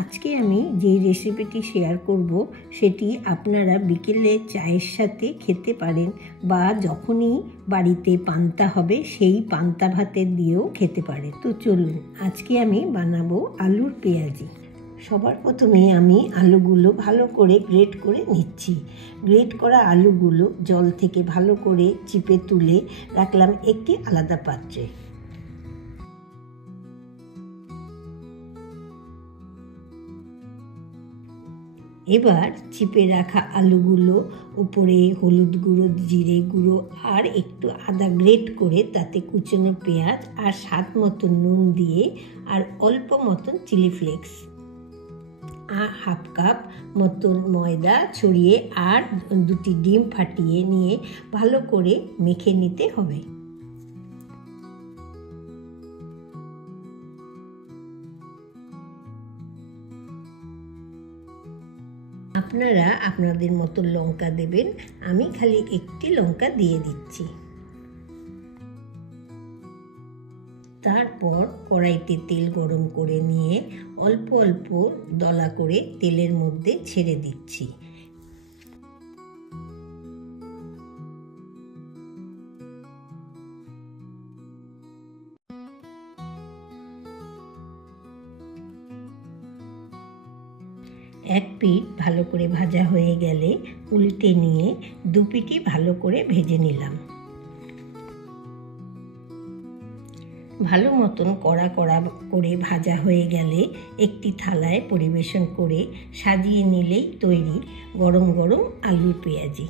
আজকে আমি যে রেসিপিটি শেয়ার করব সেটি আপনারা বিকেলে চায়ের সাথে খেতে পারেন বা যখনই বাড়িতে পান্তা হবে সেই পান্তা ভাতের দিয়েও খেতে পারেন। তো চলুন আজকে আমি বানাবো আলুর পেঁয়াজি। সবার প্রথমে আমি আলুগুলো ভালো করে গ্রেট করে নিচ্ছি। গ্রেট করা আলুগুলো জল থেকে ভালো করে চিপে তুলে রাখলাম একটি আলাদা পাত্রে। এবার চিপে রাখা আলুগুলো উপরে হলুদ গুঁড়ো, জিরে গুঁড়ো আর একটু আদা গ্রেট করে তাতে কুচনো পেঁয়াজ আর স্বাদ মতন নুন দিয়ে আর অল্প মতন চিলি ফ্লেক্স আর হাফ কাপ মতন ময়দা ছড়িয়ে আর 2টি ডিম ফাটিয়ে নিয়ে ভালো করে মেখে নিতে হবে। আপনারা আপনাদের মতো লঙ্কা দেবেন, আমি খালি একটি লঙ্কা দিয়ে দিচ্ছি। তারপর কড়াইতে তেল গরম করে নিয়ে অল্প অল্প দলা করে তেলের মধ্যে ছেড়ে দিচ্ছি। এক পিঠ ভালো করে ভাজা হয়ে গেলে উল্টে নিয়ে 2 পিঠই ভালো করে ভেজে নিলাম। ভালো মতন কড়া কড়া করে ভাজা হয়ে গেলে একটি থালায় পরিবেশন করে সাজিয়ে নিলেই তৈরি গরম গরম আলুর পেঁয়াজি।